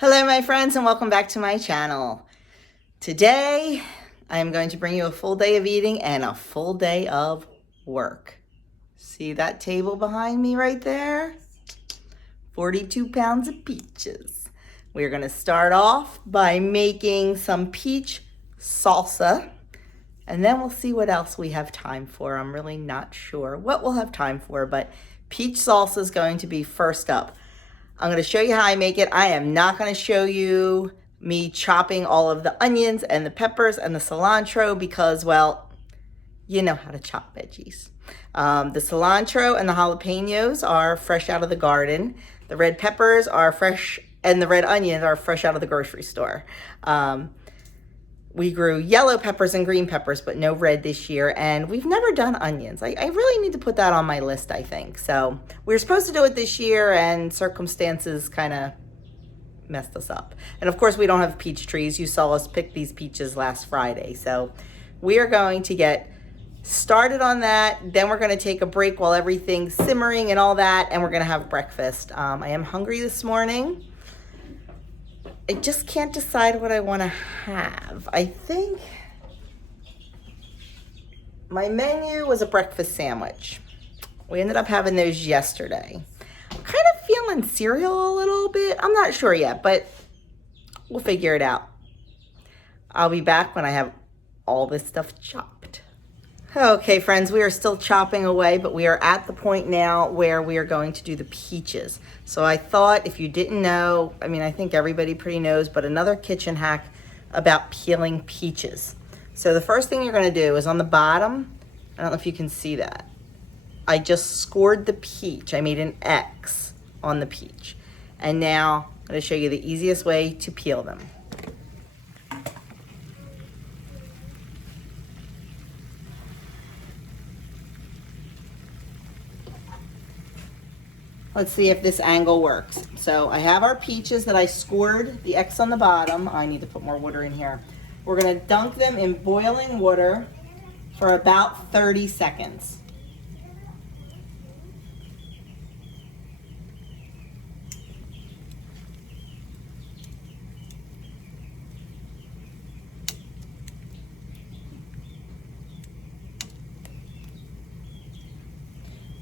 Hello my friends and welcome back to my channel. Today I am going to bring you a full day of eating and a full day of work. See that table behind me right there? 42 pounds of peaches. We're going to start off by making some peach salsa and then we'll see what else we have time for. I'm really not sure what we'll have time for, but peach salsa is going to be first up. I'm going to show you how I make it. I am not going to show you me chopping all of the onions and the peppers and the cilantro because, well, you know how to chop veggies. The cilantro and the jalapenos are fresh out of the garden. The red peppers are fresh and the red onions are fresh out of the grocery store. We grew yellow peppers and green peppers, but no red this year. And we've never done onions. I really need to put that on my list, I think. So we were supposed to do it this year and circumstances kind of messed us up. And of course, we don't have peach trees. You saw us pick these peaches last Friday. So we are going to get started on that. Then we're going to take a break while everything's simmering and all that. And we're going to have breakfast. I am hungry this morning. I just can't decide what I want to have. I think my menu was a breakfast sandwich. We ended up having those yesterday. I'm kind of feeling cereal a little bit. I'm not sure yet, but we'll figure it out. I'll be back when I have all this stuff chopped. Okay, friends, we are still chopping away, but we are at the point now where we are going to do the peaches. So I thought if you didn't know, I mean, I think everybody pretty knows, but another kitchen hack about peeling peaches. So the first thing you're going to do is on the bottom, I don't know if you can see that, I just scored the peach. I made an X on the peach. And now I'm going to show you the easiest way to peel them. Let's see if this angle works. So I have our peaches that I scored the X on the bottom. I need to put more water in here. We're gonna dunk them in boiling water for about 30 seconds.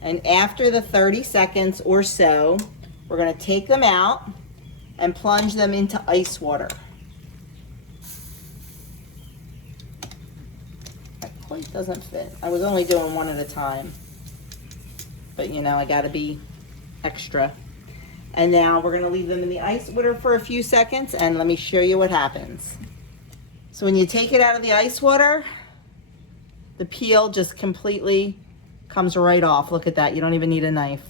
And after the 30 seconds or so, we're going to take them out and plunge them into ice water. That quite doesn't fit. I was only doing one at a time. But you know, I got to be extra. And now we're going to leave them in the ice water for a few seconds and let me show you what happens. So when you take it out of the ice water, the peel just completely comes right off. Look at that. You don't even need a knife.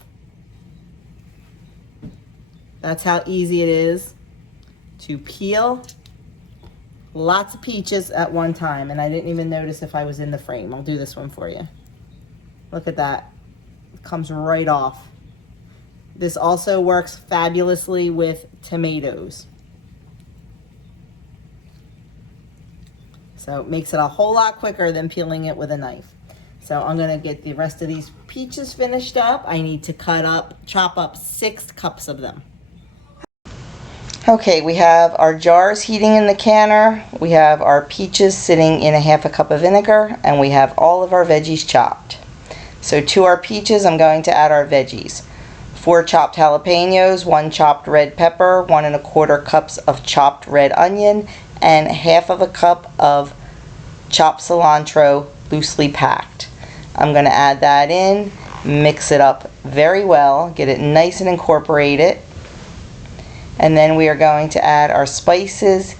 That's how easy it is to peel lots of peaches at one time. And I didn't even notice if I was in the frame. I'll do this one for you. Look at that. It comes right off. This also works fabulously with tomatoes. So it makes it a whole lot quicker than peeling it with a knife. So I'm going to get the rest of these peaches finished up. I need to chop up 6 cups of them. Okay, we have our jars heating in the canner. We have our peaches sitting in a half a cup of vinegar, and we have all of our veggies chopped. So to our peaches, I'm going to add our veggies. 4 chopped jalapenos, 1 chopped red pepper, 1 1/4 cups of chopped red onion, and half of a cup of chopped cilantro loosely packed. I'm going to add that in, mix it up very well, get it nice and incorporate it. And then we are going to add our spices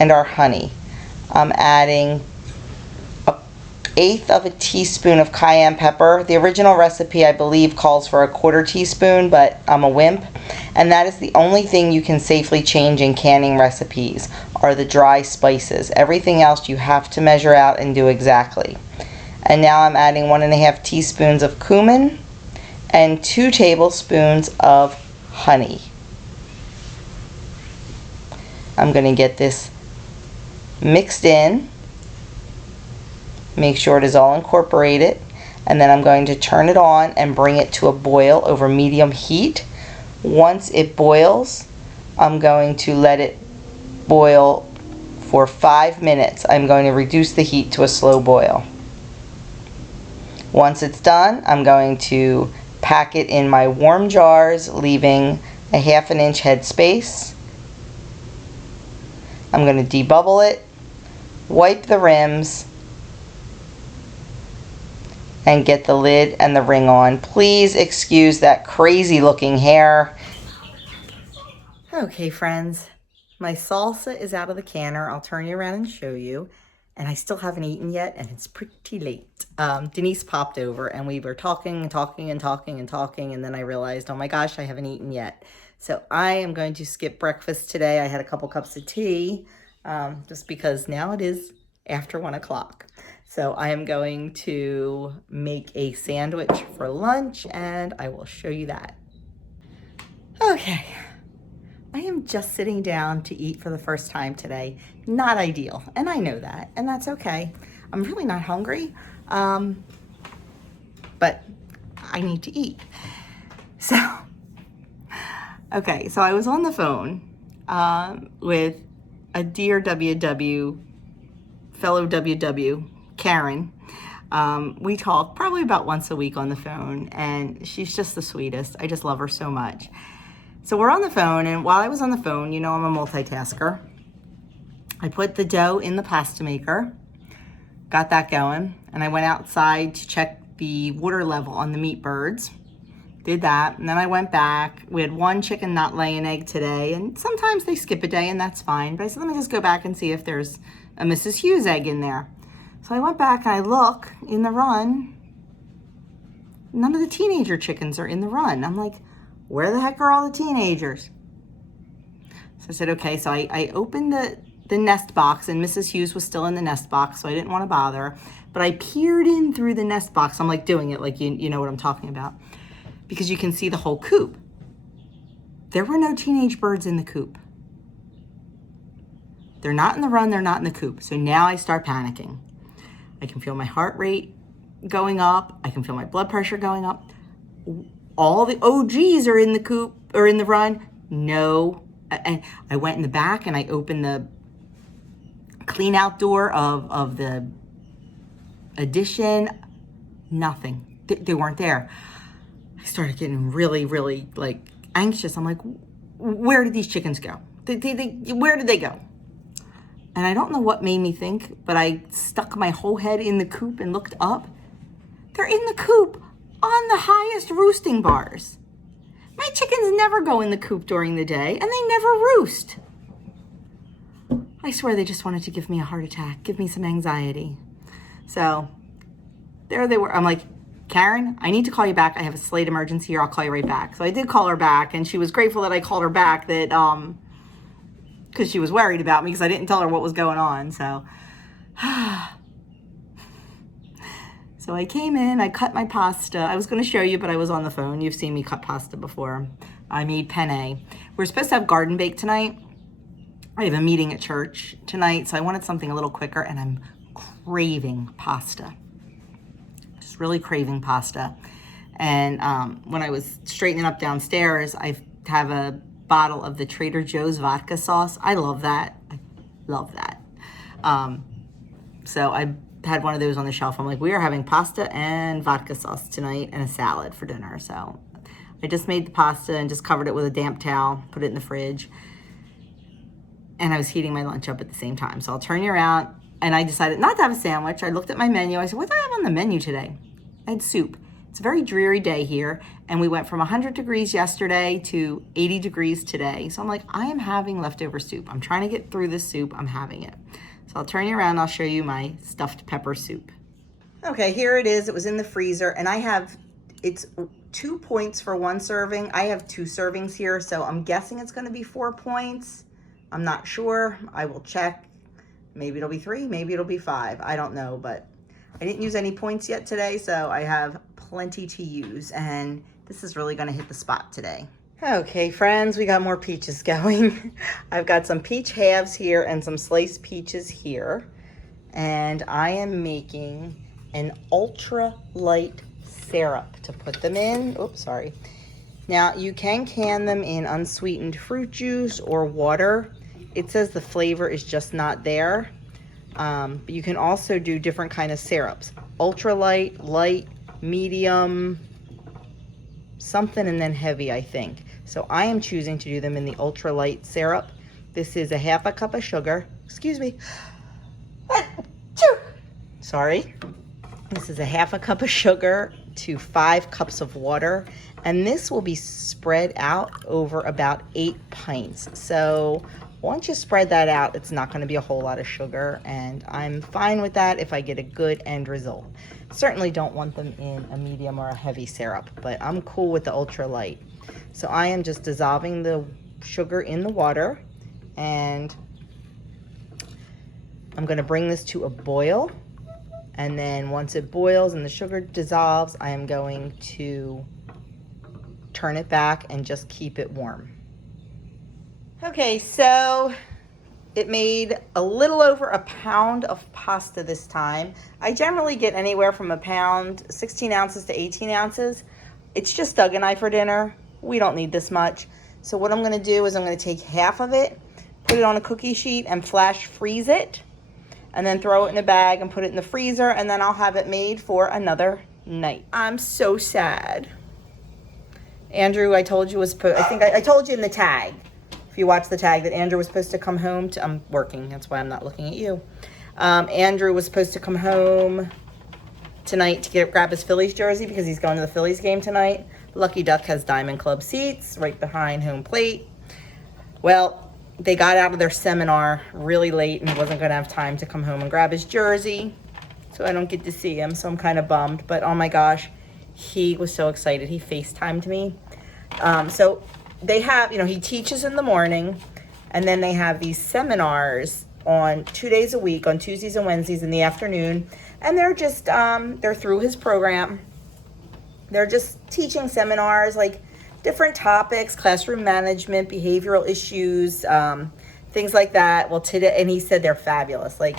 and our honey. I'm adding 1/8 of a teaspoon of cayenne pepper. The original recipe, I believe, calls for 1/4 teaspoon, but I'm a wimp. And that is the only thing you can safely change in canning recipes, are the dry spices. Everything else you have to measure out and do exactly. And now I'm adding 1 1/2 teaspoons of cumin and 2 tablespoons of honey. I'm going to get this mixed in, make sure it is all incorporated, and then I'm going to turn it on and bring it to a boil over medium heat. Once it boils, I'm going to let it boil for 5 minutes. I'm going to reduce the heat to a slow boil. Once it's done, I'm going to pack it in my warm jars, leaving a 1/2 inch head space. I'm going to debubble it, wipe the rims, and get the lid and the ring on. Please excuse that crazy looking hair. Okay, friends, my salsa is out of the canner. I'll turn you around and show you. And I still haven't eaten yet, and it's pretty late. Denise popped over, and we were talking, and then I realized, oh my gosh, I haven't eaten yet. So I am going to skip breakfast today. I had a couple cups of tea, just because now it is after 1 o'clock. So I am going to make a sandwich for lunch, and I will show you that. Okay. I am just sitting down to eat for the first time today. Not ideal, and I know that, and that's okay. I'm really not hungry, but I need to eat. So, okay, so I was on the phone with a dear fellow WW, Karen. We talk probably about once a week on the phone, and she's just the sweetest. I just love her so much. So we're on the phone, and while I was on the phone, you know I'm a multitasker. I put the dough in the pasta maker, got that going, and I went outside to check the water level on the meat birds. Did that, and then I went back. We had one chicken not lay an egg today, and sometimes they skip a day, and that's fine. But I said, let me just go back and see if there's a Mrs. Hughes egg in there. So I went back and I look in the run. None of the teenager chickens are in the run. I'm like, where the heck are all the teenagers? So I said, okay, so I opened the nest box, and Mrs. Hughes was still in the nest box, so I didn't want to bother. But I peered in through the nest box. I'm like doing it like you know what I'm talking about. Because you can see the whole coop. There were no teenage birds in the coop. They're not in the run, they're not in the coop. So now I start panicking. I can feel my heart rate going up. I can feel my blood pressure going up. All the OGs are in the coop or in the run. No. And I went in the back and I opened the clean out door of the addition. Nothing. They weren't there. I started getting really, really like anxious. I'm like, where did these chickens go? Where did they go? And I don't know what made me think, but I stuck my whole head in the coop and looked up. They're in the coop on the highest roosting bars. My chickens never go in the coop during the day, and they never roost. I swear they just wanted to give me a heart attack, give me some anxiety. So there they were. I'm like, Karen, I need to call you back. I have a slight emergency here. I'll call you right back. So I did call her back, and she was grateful that I called her back, that because she was worried about me because I didn't tell her what was going on. So so I came in, I cut my pasta. I was going to show you, but I was on the phone. You've seen me cut pasta before. I made penne. We're supposed to have garden bake tonight. I have a meeting at church tonight, so I wanted something a little quicker, and I'm craving pasta. Just really craving pasta. And when I was straightening up downstairs, I have a bottle of the Trader Joe's vodka sauce. I love that. I love that. So I had one of those on the shelf. I'm like, we are having pasta and vodka sauce tonight and a salad for dinner. So I just made the pasta and just covered it with a damp towel, put it in the fridge. And I was heating my lunch up at the same time. So I'll turn you around, and I decided not to have a sandwich. I looked at my menu. I said, what do I have on the menu today? I had soup. It's a very dreary day here, and we went from 100 degrees yesterday to 80 degrees today. So I'm like, I am having leftover soup. I'm trying to get through this soup. I'm having it. So I'll turn you around and I'll show you my stuffed pepper soup. Okay, here it is. It was in the freezer, and it's 2 points for one serving. I have 2 servings here, so I'm guessing it's going to be 4 points. I'm not sure. I will check. Maybe it'll be 3, maybe it'll be 5. I don't know, but I didn't use any points yet today, so I have plenty to use, and this is really going to hit the spot today. Okay, friends, we got more peaches going. I've got some peach halves here and some sliced peaches here, and I am making an ultra light syrup to put them in. Oops, sorry. Now you can can them in unsweetened fruit juice or water. It says the flavor is just not there. But you can also do different kind of syrups. Ultralight, light, medium, something, and then heavy, I think. So I am choosing to do them in the ultralight syrup. This is a half a cup of sugar. Excuse me. Sorry. This is a half a cup of sugar to 5 cups of water. And this will be spread out over about 8 pints. So once you spread that out, it's not going to be a whole lot of sugar. And I'm fine with that if I get a good end result. Certainly don't want them in a medium or a heavy syrup, but I'm cool with the ultra light. So I am just dissolving the sugar in the water, and I'm going to bring this to a boil. And then once it boils and the sugar dissolves, I am going to turn it back and just keep it warm. Okay, so it made a little over a pound of pasta this time. I generally get anywhere from a pound, 16 ounces to 18 ounces. It's just Doug and I for dinner. We don't need this much. So what I'm going to do is I'm going to take half of it, put it on a cookie sheet, and flash freeze it. And then throw it in a bag and put it in the freezer, and then I'll have it made for another night. I'm so sad. Andrew, I told you was, I think I told you in the tag, if you watch the tag, that Andrew was supposed to come home to, I'm working, that's why I'm not looking at you. Andrew was supposed to come home tonight to grab his Phillies jersey because he's going to the Phillies game tonight. Lucky Duck has Diamond Club seats right behind home plate. Well, they got out of their seminar really late and he wasn't going to have time to come home and grab his jersey. So I don't get to see him, so I'm kind of bummed. But oh my gosh, he was so excited. He FaceTimed me. So they have, he teaches in the morning, and then they have these seminars on 2 days a week, on Tuesdays and Wednesdays in the afternoon. And they're just, they're through his program. They're just teaching seminars, like different topics, classroom management, behavioral issues, things like that. Well, today, and he said they're fabulous, like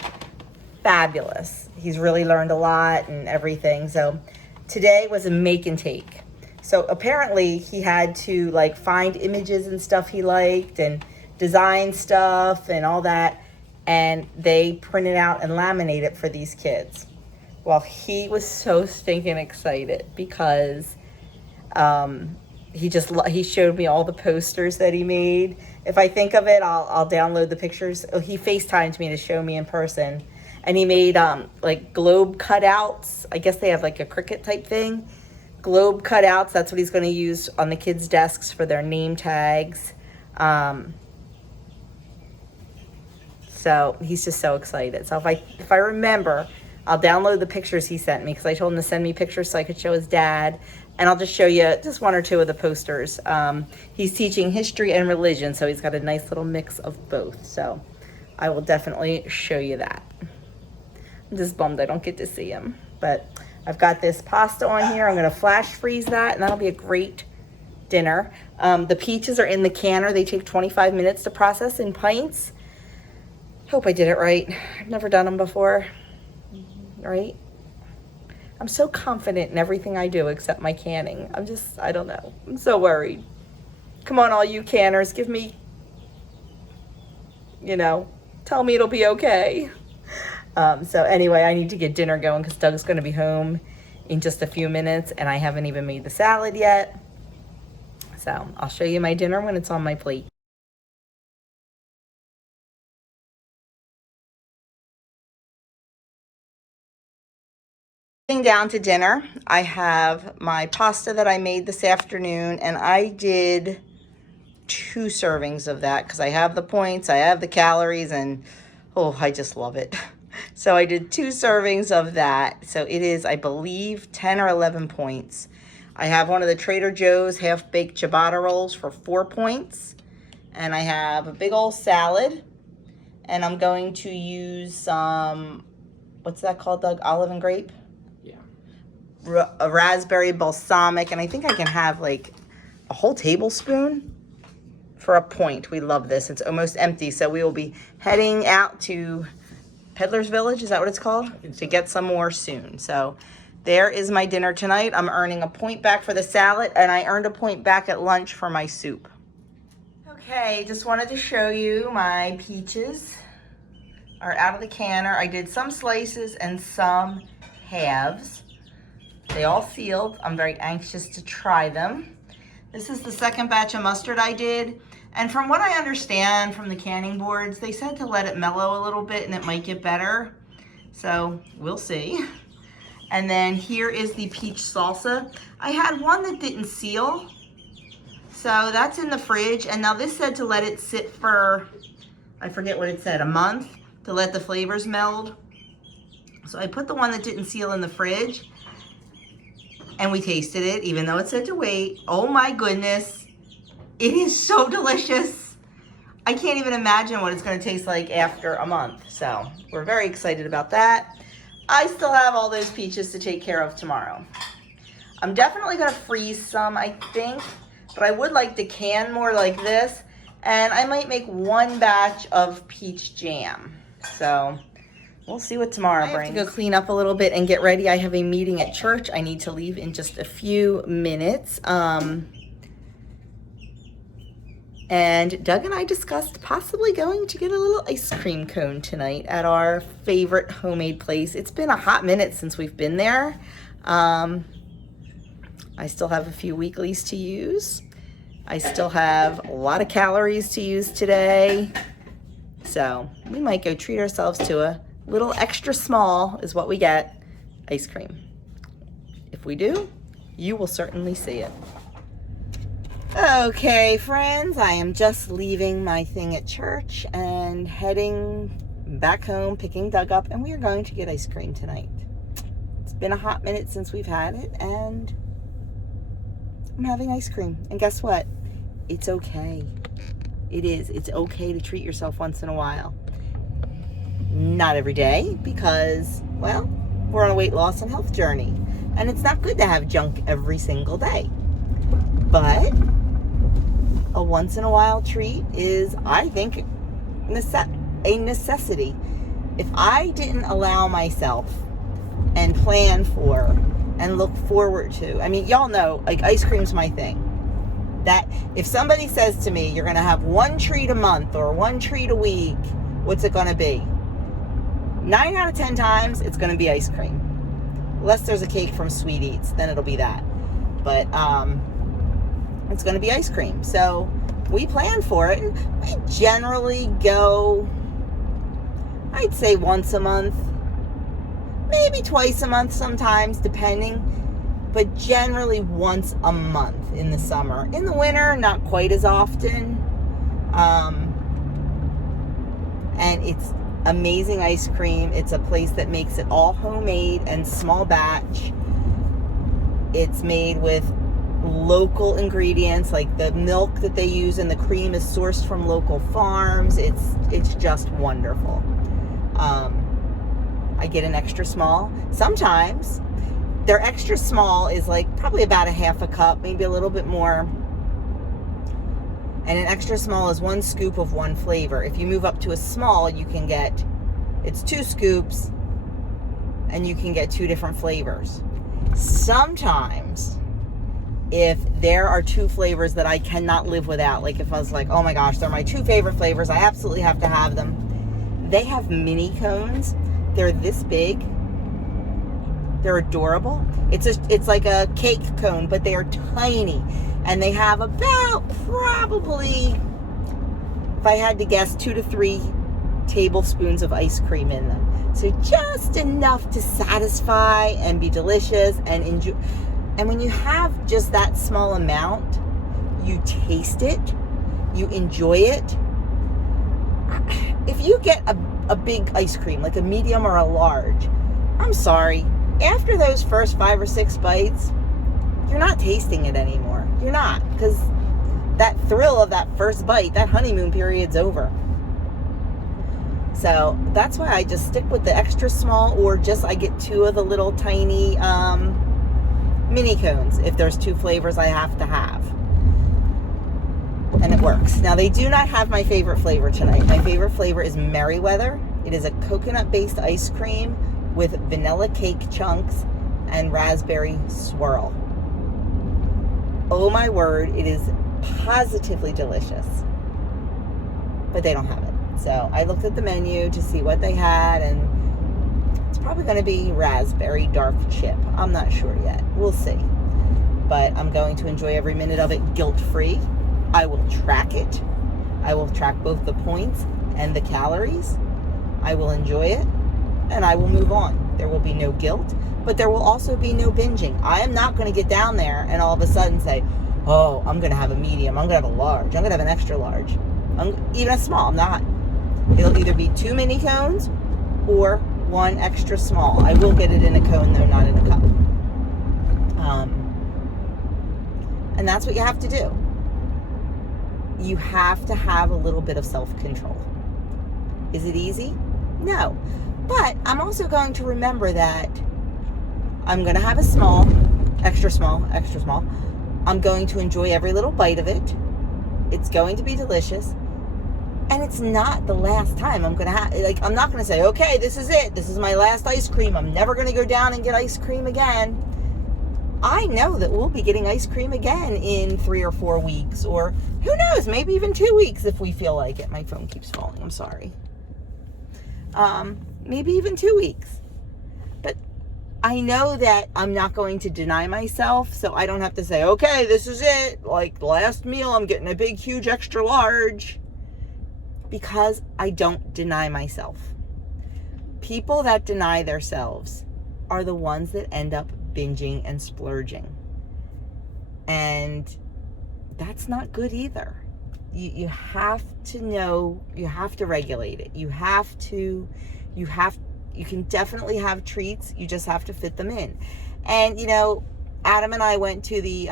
fabulous. He's really learned a lot and everything. So today was a make and take. So apparently he had to like find images and stuff he liked and design stuff and all that. And they printed out and laminate it for these kids. Well, he was so stinking excited because he showed me all the posters that he made. If I think of it, I'll download the pictures. Oh, he FaceTimed me to show me in person. And he made like globe cutouts. I guess they have like a cricket type thing. Globe cutouts, that's what he's going to use on the kids' desks for their name tags. So he's just so excited. So if I remember, I'll download the pictures he sent me because I told him to send me pictures so I could show his dad. And I'll just show you just 1 or 2 of the posters. He's teaching history and religion, so he's got a nice little mix of both. So I will definitely show you that. I'm just bummed I don't get to see him. But I've got this pasta on here. I'm going to flash freeze that, and that'll be a great dinner. The peaches are in the canner. They take 25 minutes to process in pints. Hope I did it right. I've never done them before. Right? I'm so confident in everything I do except my canning. I don't know. I'm so worried. Come on, all you canners, give me, tell me it'll be okay. So anyway, I need to get dinner going because Doug's going to be home in just a few minutes, and I haven't even made the salad yet. So I'll show you my dinner when it's on my plate. Down to dinner, I have my pasta that I made this afternoon, and I did 2 servings of that because I have the points, I have the calories, and oh, I just love it. So I did 2 servings of that. So it is, I believe, 10 or 11 points. I have one of the Trader Joe's half-baked ciabatta rolls for 4 points, and I have a big old salad, and I'm going to use some, what's that called, Doug? Olive and grape? A raspberry balsamic, and I think I can have like a whole tablespoon for a point. We love this. It's almost empty, so we will be heading out to Peddler's Village, is that what it's called? To get some more soon. So There is my dinner tonight. I'm earning a point back for the salad, and I earned a point back at lunch for my soup. Okay, just wanted to show you my peaches are out of the canner. I did some slices and some halves. They all sealed. I'm very anxious to try them. This is the second batch of mustard I did. And from what I understand from the canning boards, they said to let it mellow a little bit and it might get better. So we'll see. And then here is the peach salsa. I had one that didn't seal. So that's in the fridge. And now this said to let it sit for, I forget what it said, a month to let the flavors meld. So I put the one that didn't seal in the fridge and we tasted it, even though it said to wait. Oh my goodness. It is so delicious. I can't even imagine what it's going to taste like after a month. So we're very excited about that. I still have all those peaches to take care of tomorrow. I'm definitely going to freeze some, I think, but I would like to can more like this. And I might make one batch of peach jam. So we'll see what tomorrow brings. I have to go clean up a little bit and get ready. I have a meeting at church. I need to leave in just a few minutes. And Doug and I discussed possibly going to get a little ice cream cone tonight at our favorite homemade place. It's been a hot minute since we've been there. I still have a few weeklies to use. I still have a lot of calories to use today. So we might go treat ourselves to a little extra small is what we get, ice cream. If we do, you will certainly see it. Okay, friends, I am just leaving my thing at church and heading back home, picking Doug up, and we are going to get ice cream tonight. It's been a hot minute since we've had it, and I'm having ice cream. And guess what? It's okay. It is. It's okay to treat yourself once in a while. Not every day, because, well, we're on a weight loss and health journey, and it's not good to have junk every single day. But a once in a while treat is, I think, a necessity. If I didn't allow myself and plan for and look forward to, I mean, y'all know, like, ice cream's my thing. That if somebody says to me, you're going to have one treat a month or one treat a week, what's it going to be? 9 out of 10 times, it's going to be ice cream. Unless there's a cake from Sweet Eats, then it'll be that. But, it's going to be ice cream. So we plan for it. And we generally go, I'd say once a month, maybe twice a month sometimes, depending. But generally once a month in the summer. In the winter, not quite as often. And it's amazing ice cream. It's a place that makes it all homemade and small batch. It's made with local ingredients, like the milk that they use and the cream is sourced from local farms. It's just wonderful. I get an extra small. Sometimes their extra small is like probably about a half a cup, maybe a little bit more. And an extra small is 1 scoop of one flavor. If you move up to a small, you can get, it's 2 scoops and you can get 2 different flavors. Sometimes if there are 2 flavors that I cannot live without, like if I was like, oh my gosh, they're my 2 favorite flavors, I absolutely have to have them. They have mini cones. They're this big. They're adorable. It's like a cake cone, but they are tiny. And they have about probably, if I had to guess, 2 to 3 tablespoons of ice cream in them. So just enough to satisfy and be delicious and enjoy. And when you have just that small amount, you taste it, you enjoy it. If you get a big ice cream, like a medium or a large, I'm sorry, after those first 5 or 6 bites, you're not tasting it anymore. You're not, because that thrill of that first bite, that honeymoon period's over. So that's why I just stick with the extra small, or just I get 2 of the little tiny mini cones if there's 2 flavors I have to have. And it works. Now, they do not have my favorite flavor tonight. My favorite flavor is Merryweather. It is a coconut-based ice cream with vanilla cake chunks and raspberry swirl. Oh my word, it is positively delicious. But they don't have it. So I looked at the menu to see what they had, and it's probably going to be raspberry dark chip. I'm not sure yet. We'll see. But I'm going to enjoy every minute of it guilt-free. I will track it. I will track both the points and the calories. I will enjoy it, and I will move on. There will be no guilt, but there will also be no binging. I am not going to get down there and all of a sudden say, oh, I'm going to have a medium, I'm going to have a large, I'm going to have an extra large. Even a small, I'm not. It'll either be 2 mini cones or 1 extra small. I will get it in a cone, though, not in a cup. And that's what you have to do. You have to have a little bit of self-control. Is it easy? No. But I'm also going to remember that I'm going to have a small, extra small, extra small. I'm going to enjoy every little bite of it. It's going to be delicious. And it's not the last time I'm going to have, like, I'm not going to say, okay, this is it. This is my last ice cream. I'm never going to go down and get ice cream again. I know that we'll be getting ice cream again in 3 or 4 weeks, or who knows, maybe even 2 weeks if we feel like it. My phone keeps falling. I'm sorry. Maybe even 2 weeks. But I know that I'm not going to deny myself, so I don't have to say, okay, this is it. Like, last meal, I'm getting a big, huge, extra large. Because I don't deny myself. People that deny themselves are the ones that end up binging and splurging. And that's not good either. You have to know, you have to regulate it. You can definitely have treats. You just have to fit them in. And, you know, Adam and I went to the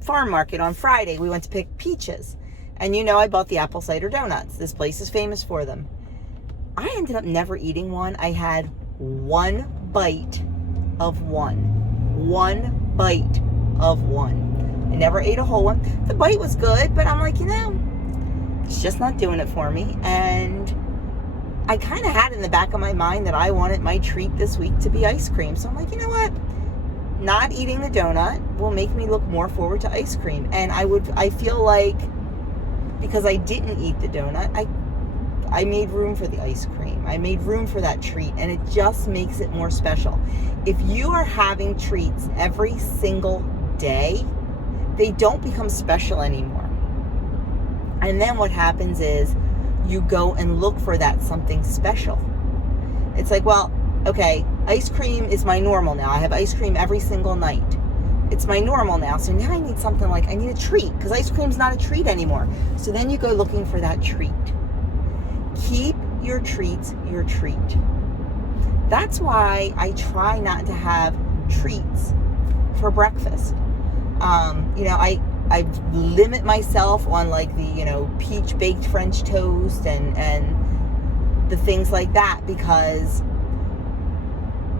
farm market on Friday. We went to pick peaches. And, you know, I bought the apple cider donuts. This place is famous for them. I ended up never eating one. I had 1 bite of one. 1 bite of one. I never ate a whole one. The bite was good, but I'm like, you know, it's just not doing it for me. And I kind of had in the back of my mind that I wanted my treat this week to be ice cream. So I'm like, you know what? Not eating the donut will make me look more forward to ice cream. And I feel like because I didn't eat the donut, I made room for the ice cream. I made room for that treat, and it just makes it more special. If you are having treats every single day, they don't become special anymore. And then what happens is you go and look for that something special. It's like, well, okay, ice cream is my normal now. I have ice cream every single night. It's my normal now. So now I need something like, I need a treat, because ice cream's not a treat anymore. So then you go looking for that treat. Keep your treats your treat. That's why I try not to have treats for breakfast. You know, I limit myself on like the, you know, peach baked French toast and the things like that, because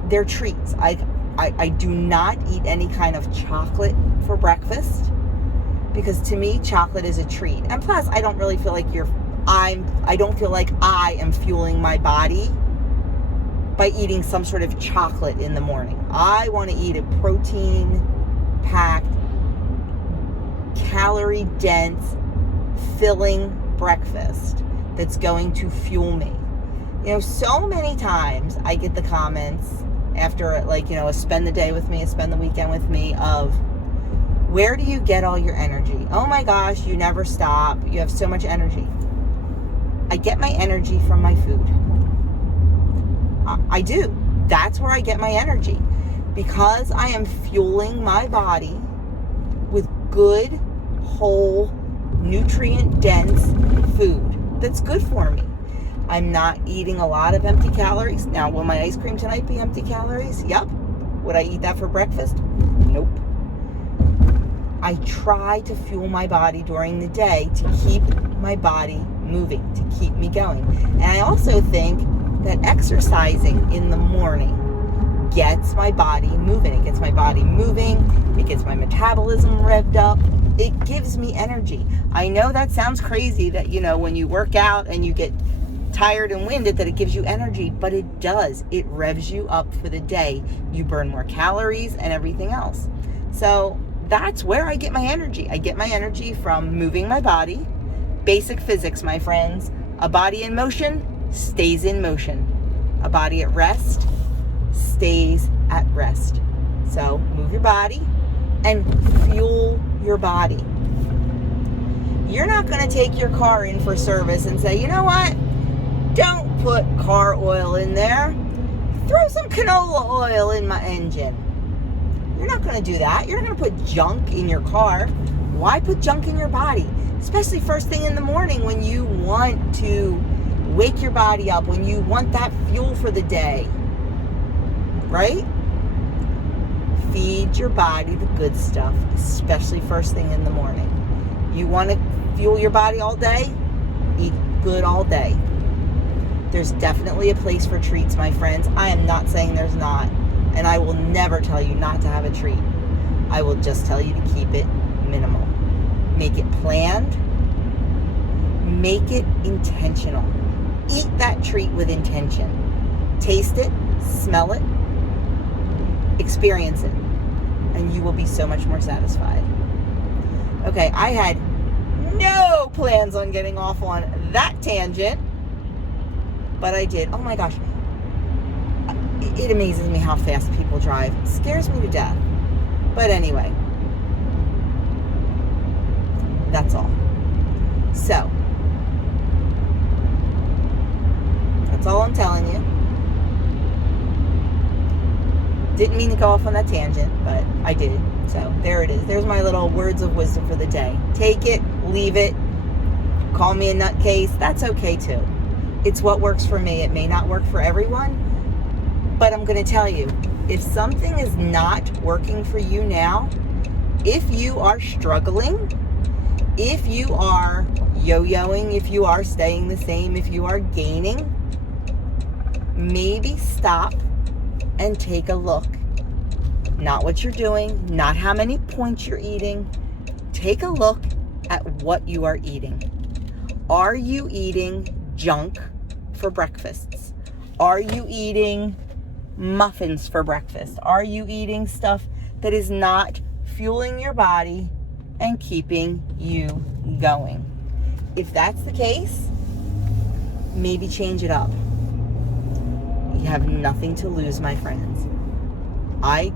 they're treats. I do not eat any kind of chocolate for breakfast, because to me chocolate is a treat. And plus I don't really feel like I don't feel like I am fueling my body by eating some sort of chocolate in the morning. I want to eat a protein-packed, calorie-dense, filling breakfast that's going to fuel me. You know, so many times I get the comments after, like, you know, a spend the day with me, a spend the weekend with me of, where do you get all your energy? Oh my gosh, you never stop. You have so much energy. I get my energy from my food. I do. That's where I get my energy. Because I am fueling my body with good, whole, nutrient-dense food that's good for me. I'm not eating a lot of empty calories. Now, will my ice cream tonight be empty calories? Yep. Would I eat that for breakfast? Nope. I try to fuel my body during the day to keep my body moving, to keep me going. And I also think that exercising in the morning gets my body moving. It gets my body moving. It gets my metabolism revved up. It gives me energy. I know that sounds crazy that, you know, when you work out and you get tired and winded that it gives you energy, but it does. It revs you up for the day. You burn more calories and everything else. So that's where I get my energy. I get my energy from moving my body. Basic physics, my friends. A body in motion stays in motion. A body at rest stays at rest. So move your body and fuel your body. You're not going to take your car in for service and say, you know what? Don't put car oil in there. Throw some canola oil in my engine. You're not going to do that. You're not going to put junk in your car. Why put junk in your body? Especially first thing in the morning when you want to wake your body up, when you want that fuel for the day. Right? Feed your body the good stuff, especially first thing in the morning. You want to fuel your body all day? Eat good all day. There's definitely a place for treats, my friends. I am not saying there's not. And I will never tell you not to have a treat. I will just tell you to keep it minimal. Make it planned. Make it intentional. Eat that treat with intention. Taste it, smell it, experience it, and you will be so much more satisfied. Okay, I had no plans on getting off on that tangent, but I did. Oh my gosh. It amazes me how fast people drive. It scares me to death. But anyway, that's all. So, that's all I'm telling you. Didn't mean to go off on that tangent, but I did. So, there it is. There's my little words of wisdom for the day. Take it, leave it, call me a nutcase. That's okay too. It's what works for me. It may not work for everyone, but I'm going to tell you, if something is not working for you now, if you are struggling, if you are yo-yoing, if you are staying the same, if you are gaining, maybe stop and take a look. Not what you're doing, not how many points you're eating. Take a look at what you are eating. Are you eating junk for breakfasts? Are you eating muffins for breakfast? Are you eating stuff that is not fueling your body and keeping you going? If that's the case, maybe change it up. You have nothing to lose, my friends. I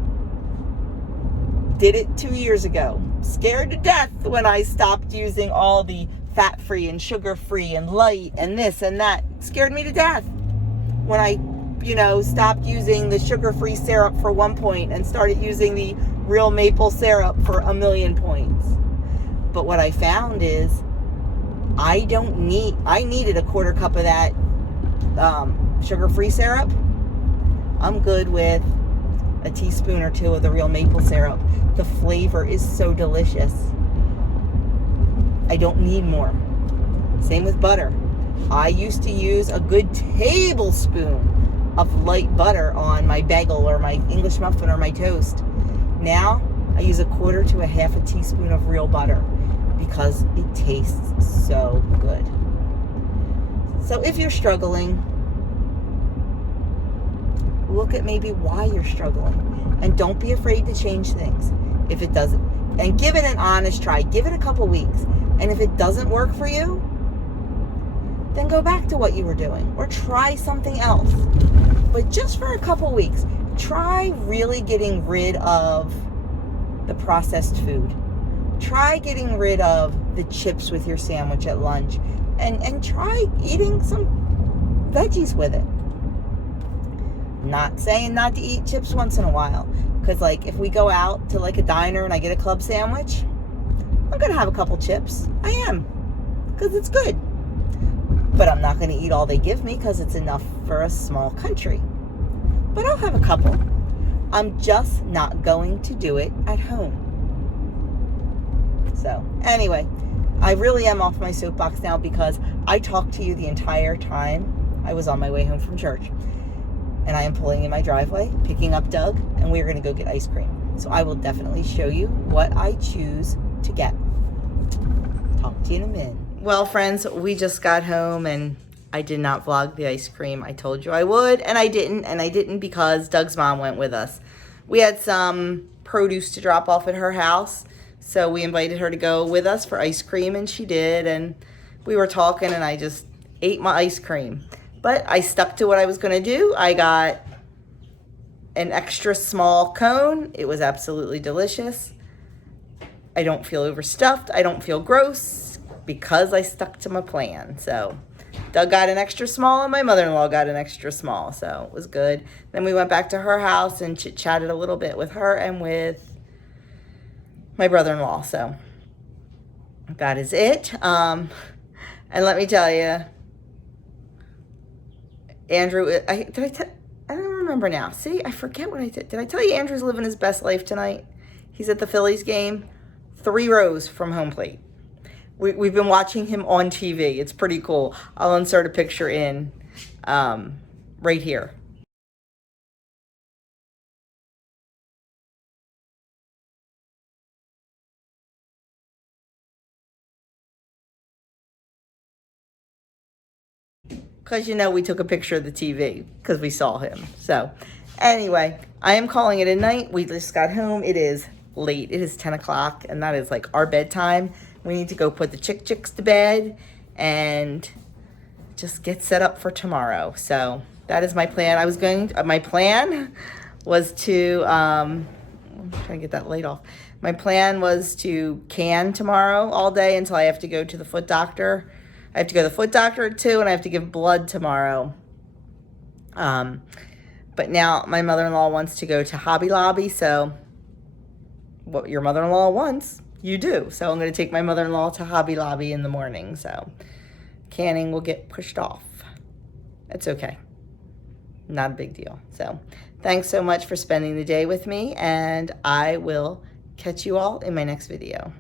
did it 2 years ago. Scared to death when I stopped using all the fat-free and sugar-free and light and this and that. It scared me to death when I stopped using the sugar-free syrup for 1 point and started using the real maple syrup for 1,000,000 points. But what I found is I needed a quarter cup of that sugar-free syrup. I'm good with a teaspoon or two of the real maple syrup. The flavor is so delicious. I don't need more. Same with butter. I used to use a good tablespoon of light butter on my bagel or my English muffin or my toast. Now I use a quarter to a half a teaspoon of real butter because it tastes so good. So if you're struggling, look at maybe why you're struggling, and don't be afraid to change things if it doesn't, and give it an honest try. Give it a couple weeks, and if it doesn't work for you, then go back to what you were doing or try something else. But just for a couple weeks, try really getting rid of the processed food. Try getting rid of the chips with your sandwich at lunch, and try eating some veggies with it. Not saying not to eat chips once in a while, because like if we go out to like a diner and I get a club sandwich, I'm gonna have a couple chips. I am, because it's good. But I'm not gonna eat all they give me because it's enough for a small country. But I'll have a couple. I'm just not going to do it at home. So anyway, I really am off my soapbox now because I talked to you the entire time I was on my way home from church. And I am pulling in my driveway, picking up Doug, and we're going to go get ice cream. So I will definitely show you what I choose to get. Talk to you in a minute. Well, friends, we just got home, and I did not vlog the ice cream. I told you I would, and I didn't. And I didn't because Doug's mom went with us. We had some produce to drop off at her house, so we invited her to go with us for ice cream, and she did. And we were talking, and I just ate my ice cream. But I stuck to what I was going to do. I got an extra small cone. It was absolutely delicious. I don't feel overstuffed. I don't feel gross because I stuck to my plan. So Doug got an extra small and my mother-in-law got an extra small. So it was good. Then we went back to her house and chit-chatted a little bit with her and with my brother-in-law. So that is it. And let me tell you, Andrew, I don't remember now. See, I forget what I did. Did I tell you Andrew's living his best life tonight? He's at the Phillies game, 3 rows from home plate. We've been watching him on TV. It's pretty cool. I'll insert a picture in right here. Because, you know, we took a picture of the TV because we saw him. So, anyway, I am calling it a night. We just got home. It is late. It is 10 o'clock, and that is like our bedtime. We need to go put the chicks to bed and just get set up for tomorrow. So, that is my plan. My plan was to, I'm trying to get that light off. My plan was to can tomorrow all day until I have to go to the foot doctor. I have to go to the foot doctor at 2, and I have to give blood tomorrow. But now my mother-in-law wants to go to Hobby Lobby, so what your mother-in-law wants, you do. So I'm going to take my mother-in-law to Hobby Lobby in the morning, so canning will get pushed off. It's okay. Not a big deal. So thanks so much for spending the day with me, and I will catch you all in my next video.